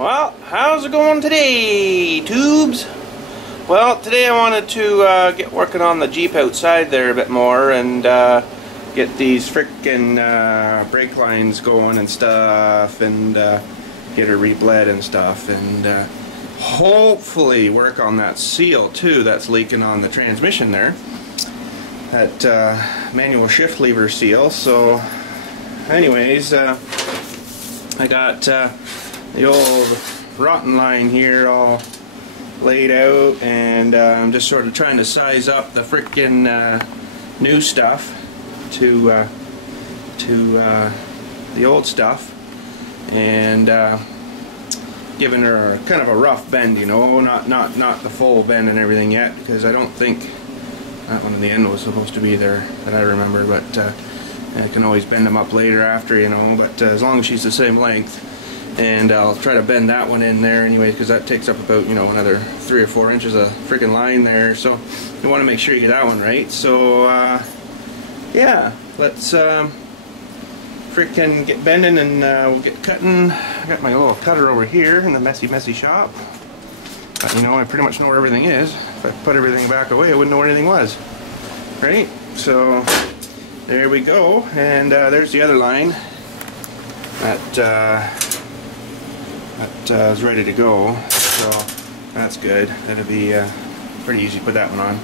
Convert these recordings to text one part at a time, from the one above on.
Well, how's it going today, tubes? Well, today I wanted to get working on the Jeep outside there a bit more and get these frickin' brake lines going and stuff, and get her rebled and stuff, and hopefully work on that seal too that's leaking on the transmission there, that manual shift lever seal. So anyways, I got the old rotten line here all laid out, and I'm just sort of trying to size up the frickin' new stuff to the old stuff, and giving her kind of a rough bend, you know, not the full bend and everything yet, because I don't think that one in the end was supposed to be there that I remember, but I can always bend them up later after, you know, but as long as she's the same length. And I'll try to bend that one in there anyway, because that takes up about, you know, another 3 or 4 inches of freaking line there, so you want to make sure you get that one right. So yeah, let's freaking get bending, and we'll get cutting. I got my little cutter over here in the messy shop, but you know, I pretty much know where everything is. If I put everything back away, I wouldn't know where anything was, right? So there we go, and there's the other line that is ready to go, so that's good. That'll be pretty easy to put that one on.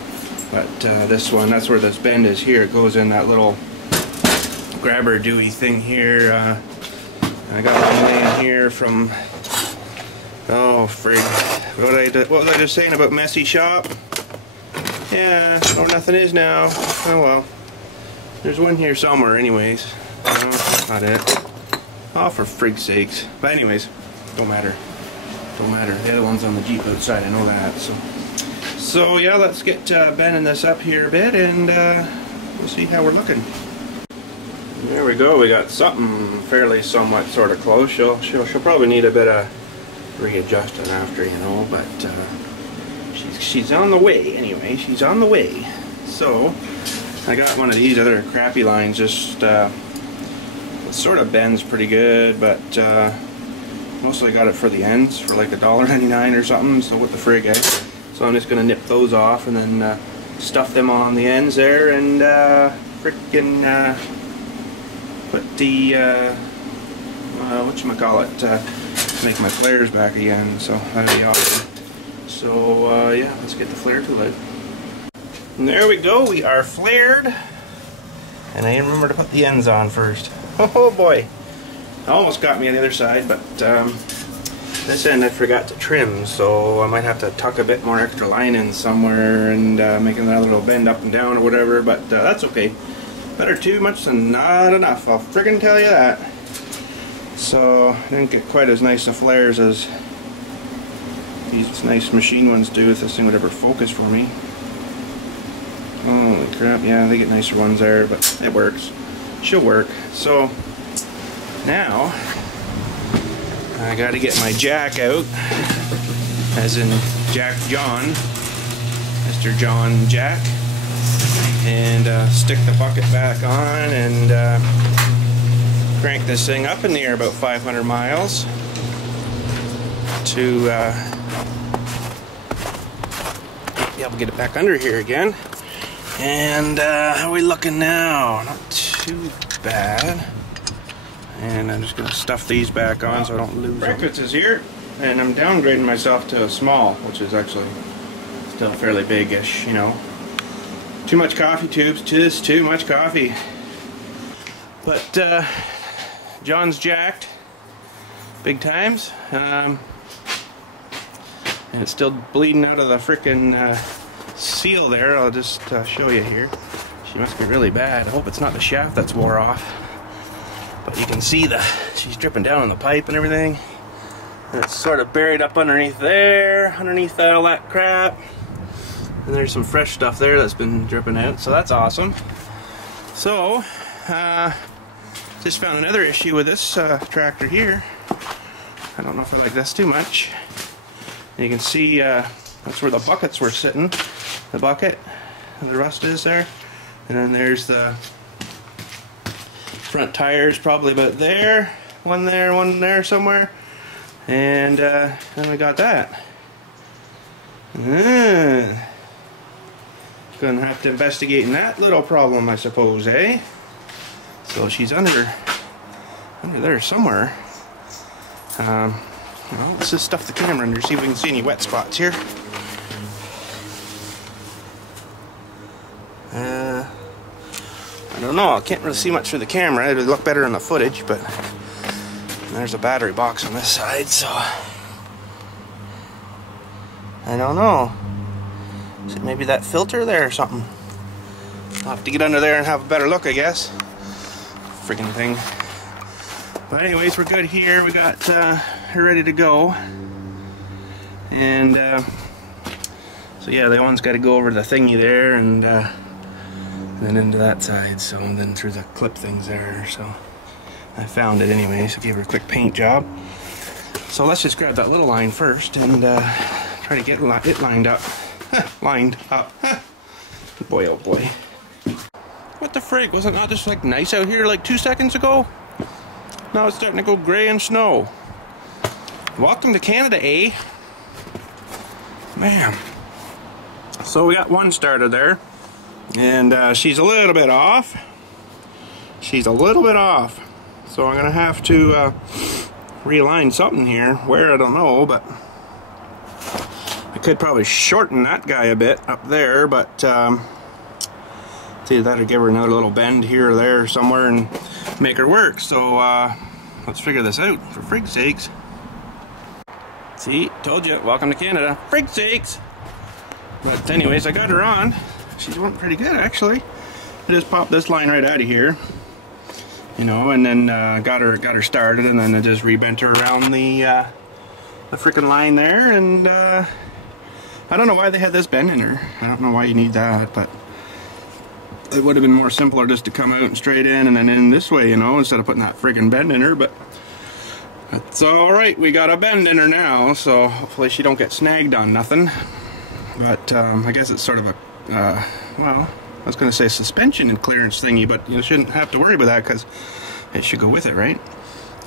But this one, that's where this bend is here. It goes in that little grabber dewy thing here. I got one laying here from, oh frig, what was I just saying about messy shop? Yeah, oh, nothing is now. Oh well, there's one here somewhere anyways. No, that's not it. Oh, for frig's sakes. But anyways, don't matter. Don't matter. The other one's on the Jeep outside, I know that. So yeah, let's get bending this up here a bit, and we'll see how we're looking. There we go. We got something fairly somewhat sort of close. She'll probably need a bit of readjusting after, you know, but she's on the way anyway. She's on the way. So I got one of these other crappy lines. Just it sort of bends pretty good, but mostly got it for the ends for like $1.99 or something, so what the frig, eh? So I'm just going to nip those off and then stuff them on the ends there, and frickin' put the whatchamacallit, make my flares back again, so that'll be awesome. So yeah, let's get the flare tool out. And there we go, we are flared, and I didn't remember to put the ends on first. Oh boy, almost got me on the other side, but this end I forgot to trim, so I might have to tuck a bit more extra line in somewhere and make another little bend up and down or whatever, but that's okay. Better too much than not enough, I'll friggin' tell you that. So I didn't get quite as nice of flares as these nice machine ones do, if this thing would ever focus for me. Holy crap, yeah, they get nicer ones there, but it works. She'll work. So now I gotta get my jack out, as in Jack John, Mr. John Jack, and stick the bucket back on and crank this thing up in the air about 500 miles to be able to get it back under here again. And how are we looking now? Not too bad. And I'm just going to stuff these back on so I don't lose them. Breakfast is here, and I'm downgrading myself to a small, which is actually still fairly big-ish, you know. Too much coffee, tubes, just too much coffee. But John's jacked big times, and it's still bleeding out of the frickin' seal there. I'll just show you here. She must be really bad. I hope it's not the shaft that's wore off. But you can see she's dripping down on the pipe and everything. And it's sort of buried up underneath there, underneath all that crap. And there's some fresh stuff there that's been dripping out, so that's awesome. So, just found another issue with this tractor here. I don't know if I like this too much. And you can see that's where the buckets were sitting. The bucket, and the rust is there. And then there's the front tires, probably about there, one there somewhere, And then we got that. Gonna have to investigate that little problem, I suppose, eh? So she's under there somewhere. Well, let's just stuff the camera under, see if we can see any wet spots here. I don't know, I can't really see much through the camera. It would look better in the footage, but there's a battery box on this side, so I don't know. Is it maybe that filter there or something? I'll have to get under there and have a better look, I guess. Friggin' thing. But anyways, we're good here. We got her ready to go. And so yeah, the one's got to go over the thingy there and then into that side. So and then through the clip things there. So I found it anyway. So give her a quick paint job. So let's just grab that little line first and try to get it lined up. Lined up. Boy, oh boy. What the frig? Was it not just like nice out here like 2 seconds ago? Now it's starting to go gray and snow. Welcome to Canada, eh? Man. So we got one started there. And she's a little bit off. She's a little bit off. So I'm going to have to realign something here. Where, I don't know, but I could probably shorten that guy a bit up there, but see, that'll give her another little bend here or there somewhere and make her work. So let's figure this out, for frig's sakes. See, told you, welcome to Canada, frig's sakes. But anyways, I got her on. She's working pretty good, actually. I just popped this line right out of here, you know, and then got her started, and then I just rebent her around the frickin' line there, and I don't know why they had this bend in her. I don't know why you need that, but it would have been more simpler just to come out and straight in and then in this way, you know, instead of putting that friggin' bend in her. But it's alright, we got a bend in her now, so hopefully she don't get snagged on nothing. But I guess it's sort of a well, I was going to say suspension and clearance thingy, but you shouldn't have to worry about that because it should go with it, right?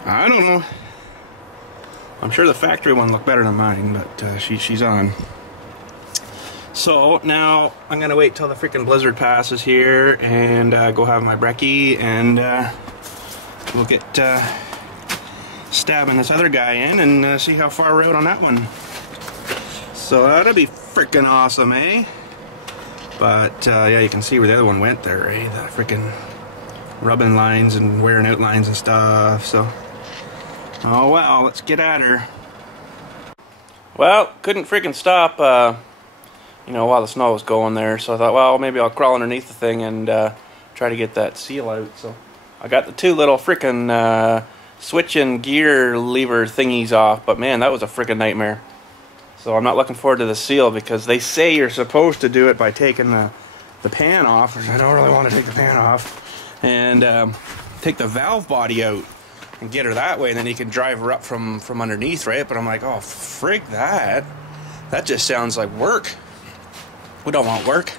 I don't know. I'm sure the factory one looked better than mine, but she's on. So now I'm going to wait till the freaking blizzard passes here and go have my brekkie, and we'll get stabbing this other guy in and see how far we're out on that one. So that'll be freaking awesome, eh? But yeah, you can see where the other one went there, eh? The freaking rubbing lines and wearing out lines and stuff. So, oh well, let's get at her. Well, couldn't freaking stop, you know, while the snow was going there. So I thought, well, maybe I'll crawl underneath the thing and try to get that seal out. So I got the two little freaking switch and gear lever thingies off. But man, that was a freaking nightmare. So I'm not looking forward to the seal because they say you're supposed to do it by taking the pan off, which I don't really want to take the pan off, and take the valve body out and get her that way, and then you can drive her up from underneath, right? But I'm like, oh, frig that. That just sounds like work. We don't want work.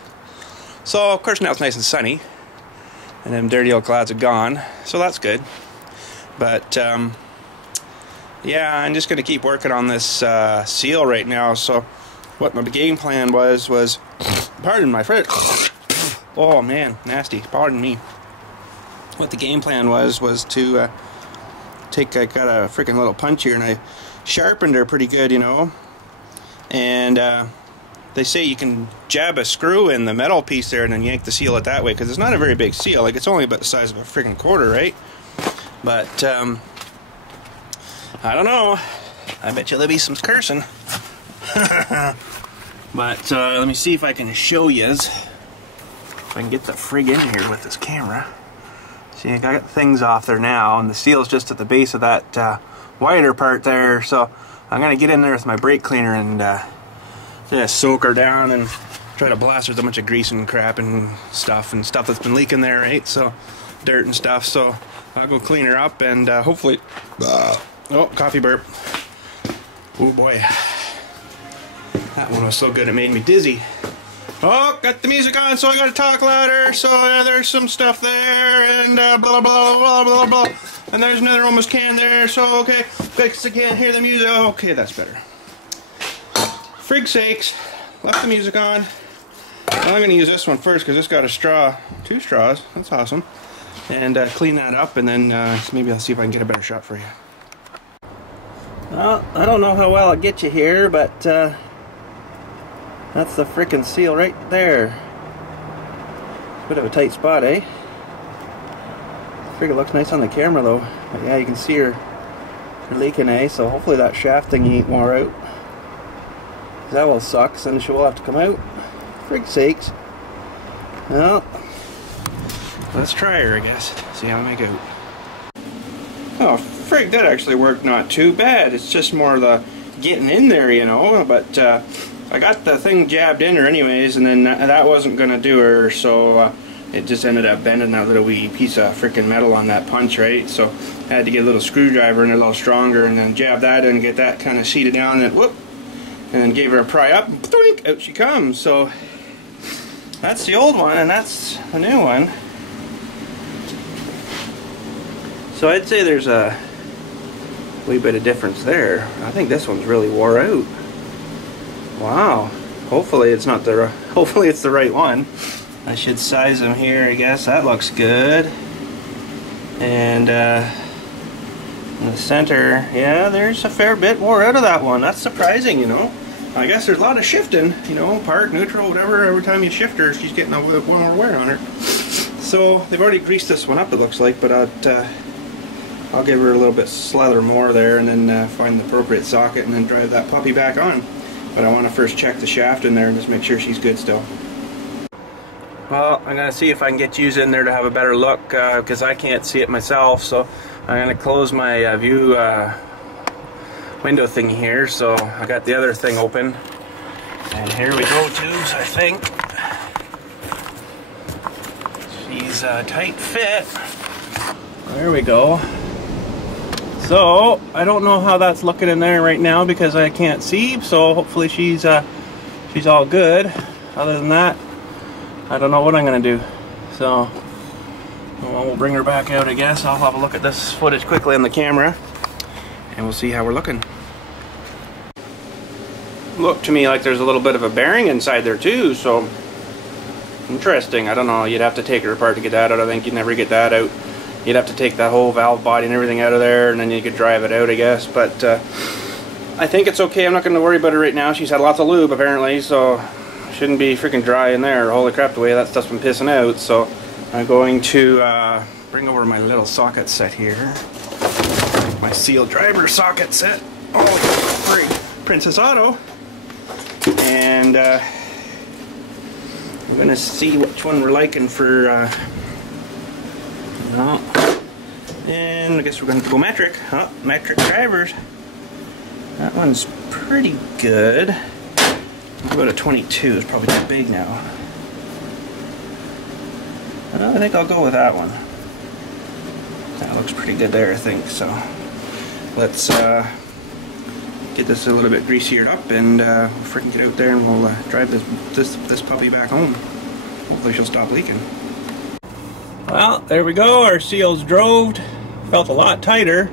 So, of course, now it's nice and sunny, and them dirty old clouds are gone, so that's good. But, yeah, I'm just going to keep working on this seal right now. So what my game plan was pardon my friend. Oh man, nasty, pardon me. What the game plan was to I got a freaking little punch here and I sharpened her pretty good, you know. And they say you can jab a screw in the metal piece there and then yank the seal it that way, because it's not a very big seal. Like, it's only about the size of a freaking quarter, right? But I don't know. I bet you there'll be some cursing. But let me see if I can show yous. If I can get the frig in here with this camera. See, I got things off there now, and the seal's just at the base of that wider part there. So I'm gonna get in there with my brake cleaner and just soak her down and try to blast her with a bunch of grease and crap and stuff that's been leaking there, right? So dirt and stuff. So I'll go clean her up and hopefully. Oh, coffee burp. Oh boy. That one was so good it made me dizzy. Oh, got the music on, so I gotta talk louder. So there's some stuff there, and blah, blah, blah, blah, blah. And there's another almost can there, so okay. Fix I can't hear the music. Oh, okay, that's better. Frig sakes, left the music on. Well, I'm gonna use this one first because it's got a straw, 2 straws. That's awesome. And clean that up, and then maybe I'll see if I can get a better shot for you. Well, I don't know how well it gets you here, but that's the frickin' seal right there. Bit of a tight spot, eh? Frig, it looks nice on the camera though. But yeah, you can see her leaking, eh? So hopefully that shaft thing ain't wore out. That will suck, so then she will have to come out. Frig sakes. Well, let's try her, I guess. See how I make out. Oh, frig, that actually worked not too bad. It's just more the getting in there, you know. But I got the thing jabbed in her anyways, and then that wasn't going to do her, so it just ended up bending that little wee piece of freaking metal on that punch, right? So I had to get a little screwdriver in a little stronger and then jab that in and get that kind of seated down, and whoop, and then gave her a pry up, and thwink, out she comes. So that's the old one, and that's the new one. So I'd say there's a wee bit of difference there. I think this one's really wore out. Wow. Hopefully it's not the. Hopefully it's the right one. I should size them here, I guess. That looks good. And in the center, yeah, there's a fair bit wore out of that one. That's surprising, you know. I guess there's a lot of shifting, you know, park, neutral, whatever. Every time you shift her, she's getting a little more wear on her. So they've already greased this one up, it looks like, but I'll give her a little bit slather more there, and then find the appropriate socket and then drive that puppy back on. But I want to first check the shaft in there and just make sure she's good still. Well, I'm going to see if I can get you in there to have a better look, because I can't see it myself. So I'm going to close my view window thing here. So I got the other thing open. And here we go, tubes, I think. She's a tight fit. There we go. So I don't know how that's looking in there right now because I can't see. So hopefully she's all good. Other than that, I don't know what I'm gonna do. So we'll bring her back out, I guess. I'll have a look at this footage quickly on the camera, and we'll see how we're looking. Look to me like there's a little bit of a bearing inside there too. So interesting. I don't know. You'd have to take her apart to get that out. I think you'd never get that out. You'd have to take that whole valve body and everything out of there, and then you could drive it out, I guess. But I think it's okay. I'm not going to worry about it right now. She's had lots of lube, apparently, so shouldn't be freaking dry in there. Holy crap, the way that stuff's been pissing out. So I'm going to bring over my little socket set here. My seal driver socket set. Oh, great. Princess Auto. And I'm going to see which one we're liking for... and I guess we're going to go metric. Oh, metric drivers. That one's pretty good. I'll go to 22. It's probably too big now. I think I'll go with that one. That looks pretty good there, I think. So let's get this a little bit greasier up, and we'll freaking get out there and we'll drive this puppy back home. Hopefully she'll stop leaking. Well, there we go. Our seal's drove. Felt a lot tighter,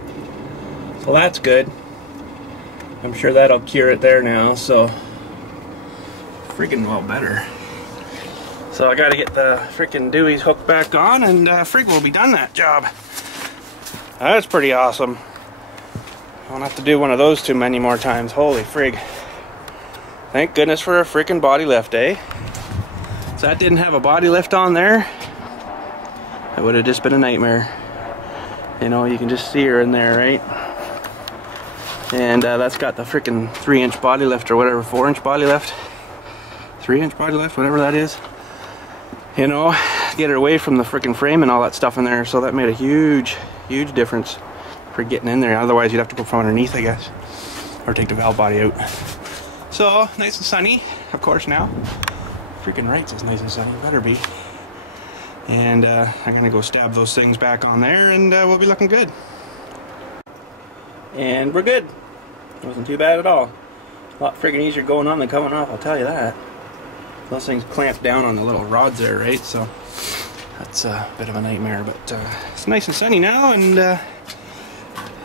so that's good. I'm sure that'll cure it there now. So freaking well better. So I got to get the freaking Dewey's hooked back on, and frig will be done that job. That's pretty awesome. I won't have to do one of those too many more times. Holy frig! Thank goodness for a freaking body lift, eh? So that didn't have a body lift on there. It would have just been a nightmare. You know, you can just see her in there, right? And that's got the freaking 3-inch body lift or whatever, 4-inch body lift, 3-inch body lift, whatever that is. You know, get her away from the freaking frame and all that stuff in there. So that made a huge, huge difference for getting in there. Otherwise, you'd have to go from underneath, I guess, or take the valve body out. So nice and sunny, of course. Now, freaking right, it's nice and sunny. Better be. And I'm gonna go stab those things back on there, and we'll be looking good. And we're good. It wasn't too bad at all. A lot freaking easier going on than coming off, I'll tell you that. Those things clamp down on the little rods there, right? So that's a bit of a nightmare, but it's nice and sunny now, and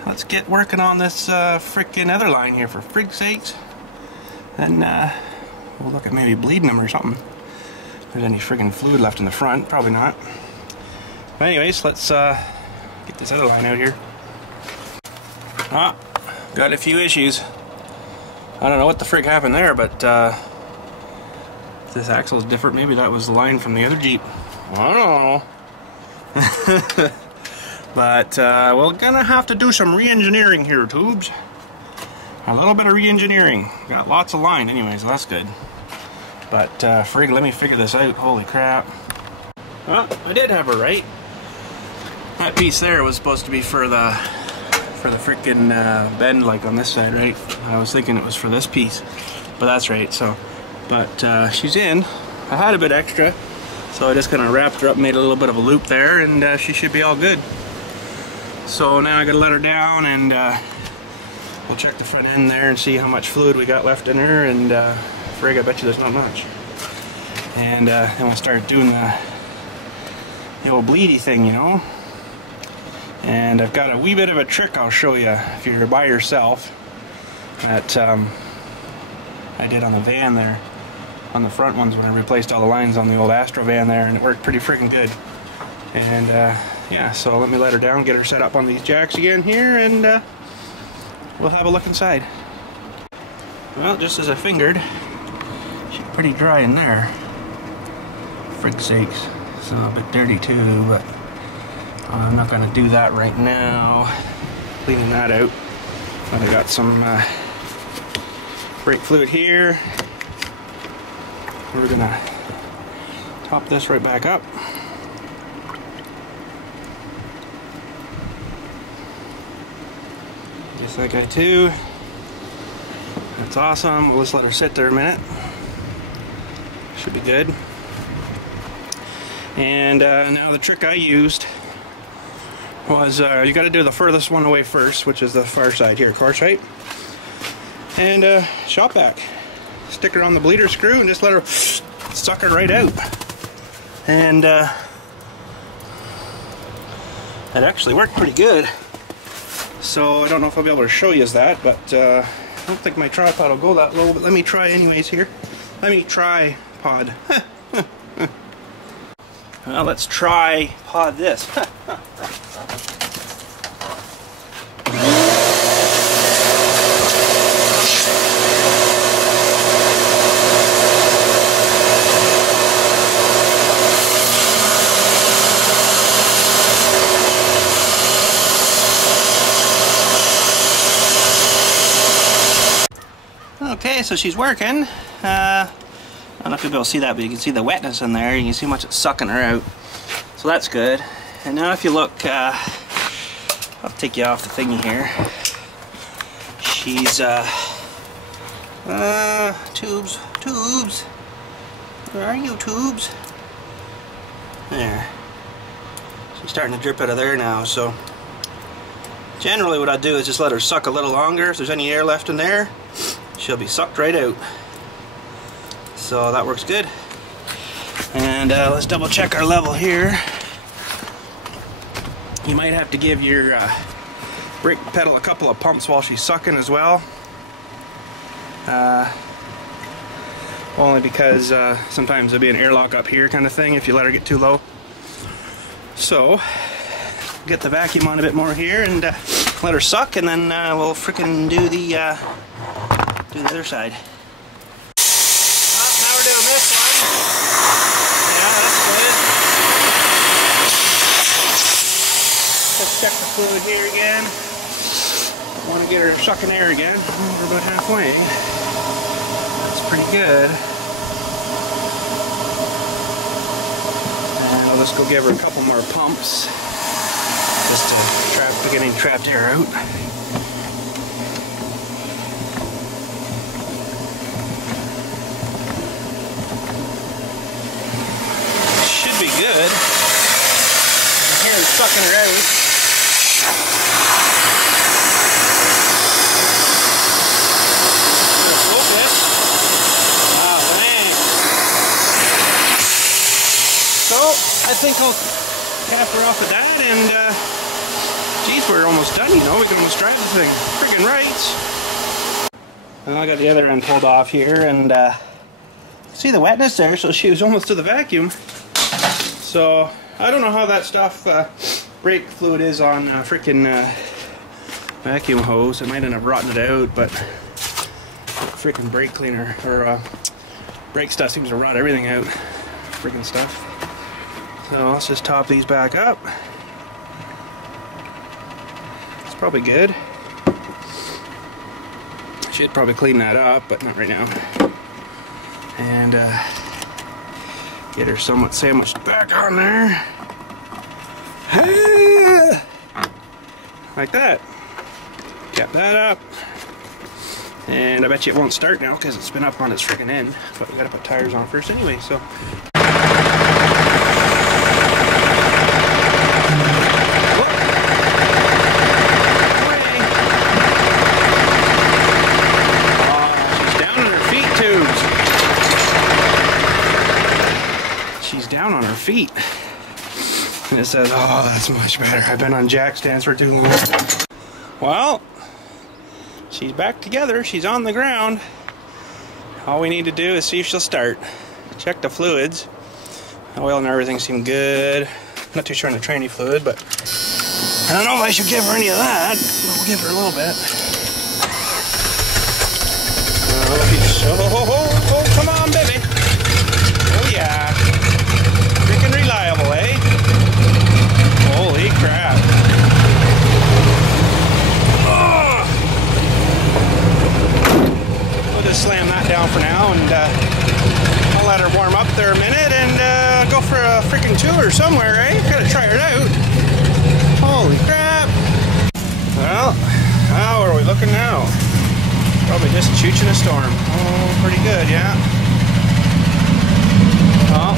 let's get working on this freaking other line here, for frig's sakes. And we'll look at maybe bleeding them or something. If there's any friggin' fluid left in the front, probably not. But anyways, let's get this other line out here. Ah, got a few issues. I don't know what the frig happened there, but this axle is different. Maybe that was the line from the other Jeep. I don't know. But we're gonna have to do some re-engineering here, tubes. A little bit of re-engineering. Got lots of line anyway, so that's good. But frig, let me figure this out. Holy crap. Well, I did have her right. That piece there was supposed to be for the freaking bend, like on this side, right? I was thinking it was for this piece, but that's right. So, but she's in. I had a bit extra, so I just kind of wrapped her up, made a little bit of a loop there, and she should be all good. So now I gotta let her down, and we'll check the front end there and see how much fluid we got left in her. And frig, I bet you there's not much. And then we'll start doing the old bleedy thing, you know. And I've got a wee bit of a trick I'll show you if you're by yourself that I did on the van there, on the front ones when I replaced all the lines on the old Astro van there, and it worked pretty freaking good. And yeah, so let me let her down, get her set up on these jacks again here, and we'll have a look inside. Well, just as I fingered, she's pretty dry in there. Frig's sakes. So a bit dirty too, but I'm not going to do that right now. Cleaning that out. But I got some brake fluid here. We're going to top this right back up. Just like I do. That's awesome. We'll just let her sit there a minute. Should be good. And now the trick I used was you got to do the furthest one away first, which is the far side here, car sight, and shop back. Stick her on the bleeder screw and just let her suck it right out. And it actually worked pretty good. So I don't know if I'll be able to show you that, but I don't think my tripod will go that low. But let me try anyways here. Let me try pod. Well, let's try pod this. Okay, so she's working. I don't know if you'll be able to see that, but you can see the wetness in there. You can see how much it's sucking her out. So that's good. And now if you look, I'll take you off the thingy here. She's, tubes. Where are you, tubes? There. She's starting to drip out of there now, so generally what I do is just let her suck a little longer. If there's any air left in there, she'll be sucked right out. So that works good. And let's double check our level here. You might have to give your brake pedal a couple of pumps while she's sucking as well. Only because sometimes there'll be an airlock up here kind of thing if you let her get too low. So get the vacuum on a bit more here and let her suck, and then we'll frickin' do the other side. Now we're doing this one. Yeah, that's good. Let's check the fluid here again. Want to get her sucking air again. We're about halfway. That's pretty good. And I'll just go give her a couple more pumps just to getting trapped air out. Should be good. I hear her sucking her out. So I think I'll cap her off with that, and geez, least we're almost done, you know. We can almost drive the thing. Friggin' right. Well, I got the other end pulled off here, and see the wetness there, so she was almost to the vacuum. So I don't know how that stuff brake fluid is on freaking vacuum hose. It might end up rotting it out, but freaking brake cleaner or brake stuff seems to rot everything out. Freaking stuff. So let's just top these back up. It's probably good. Should probably clean that up, but not right now. And get her somewhat sandwiched back on there. Like that. Get that up. And I bet you it won't start now because it's been up on its freaking end. But we gotta put tires on first anyway, so. Down on her feet, and it says, oh, that's much better. I've been on jack stands for too long. Well, she's back together. She's on the ground. All we need to do is see if she'll start. Check the fluids. Oil and everything seem good. Not too sure on the tranny fluid, but I don't know if I should give her any of that, but we'll give her a little bit. Oh, come on, baby. Oh yeah. Reliable, eh? Holy crap. Oh! We'll just slam that down for now, and I'll let her warm up there a minute and go for a freaking tour somewhere, eh? Gotta try it out. Holy crap. Well, how are we looking now? Probably just chooching a storm. Oh, pretty good, yeah. Well,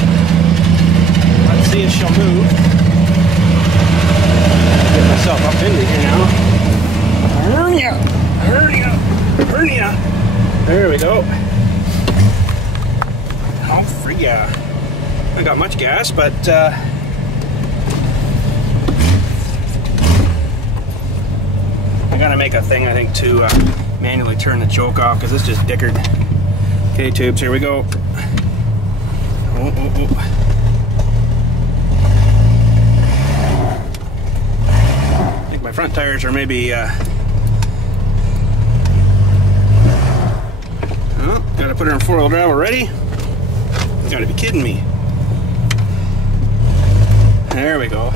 let's see if she'll move. Get myself up into here now. Hernia! Hernia! Hernia! There we go. Oh, free, yeah. I got much gas, but I gotta make a thing, I think, to manually turn the choke off, because it's just dickered. Okay, tubes, here we go. Oh, oh, oh. My front tires are maybe oh, gotta put her in 4-wheel drive already. You gotta be kidding me. There we go.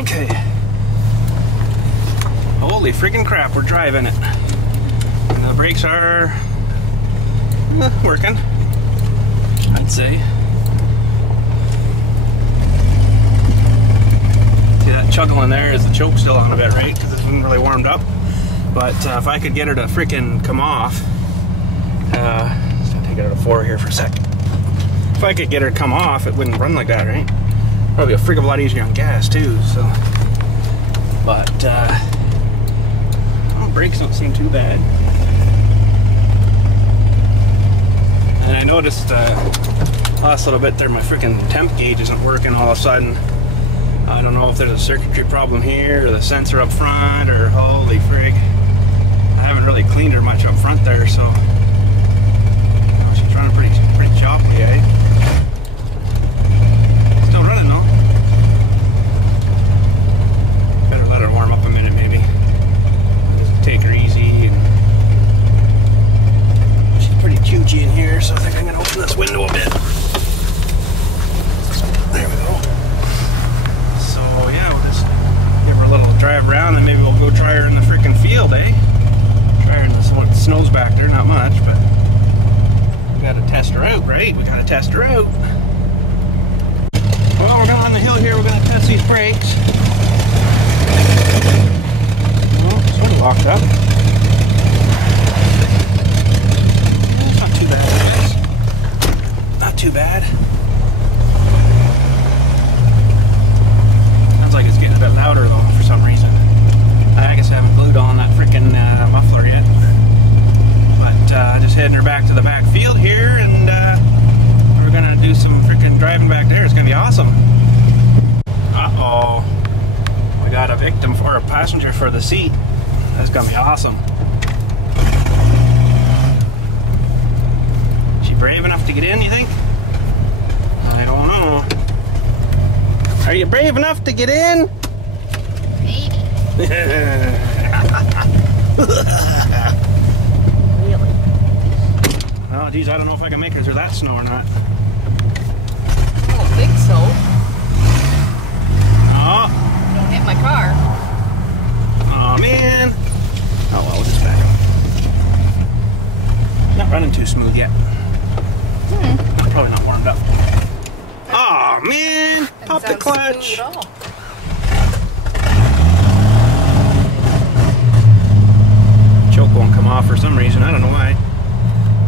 Okay. Holy freaking crap, we're driving it. And the brakes are working, I'd say. That chuggling there is the choke still on a bit, right? Because it's been really warmed up. But if I could get her to freaking come off, just gonna take it out of 4 here for a sec. If I could get her to come off, it wouldn't run like that, right? Probably a freaking lot easier on gas too. So, but well, brakes don't seem too bad. And I noticed last little bit there, my freaking temp gauge isn't working all of a sudden. I don't know if there's a circuitry problem here, or the sensor up front, or holy frig. I haven't really cleaned her much up front there, so she's running pretty choppy, eh? Still running though. Better let her warm up a minute, maybe. Just take her easy. And she's pretty cutesy in here, so I think I'm gonna open this window a bit. There we go. So yeah, we'll just give her a little drive around, and maybe we'll go try her in the freaking field, eh? Try her in the snow's back there, not much, but we gotta test her out, right? We gotta test her out. Well, we're going on the hill here. We're gonna test these brakes. Well, sort of locked up. It's not too bad, guys. Not too bad. Like it's getting a bit louder though for some reason. I guess I haven't glued on that freaking muffler yet. But just heading her back to the back field here, and we're gonna do some freaking driving back there. It's gonna be awesome. got a victim or a passenger for the seat. That's gonna be awesome. Is she brave enough to get in, you think? I don't know. Are you brave enough to get in? Maybe. Really? Oh, geez, I don't know if I can make it through that snow or not. I don't think so. Oh. Don't hit my car. Oh, man. Oh, well, we'll just back up. Not running too smooth yet. Probably not warmed up. Oh, man. Pop the clutch. Choke won't come off for some reason. I don't know why.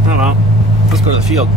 I don't know. Let's go to the field.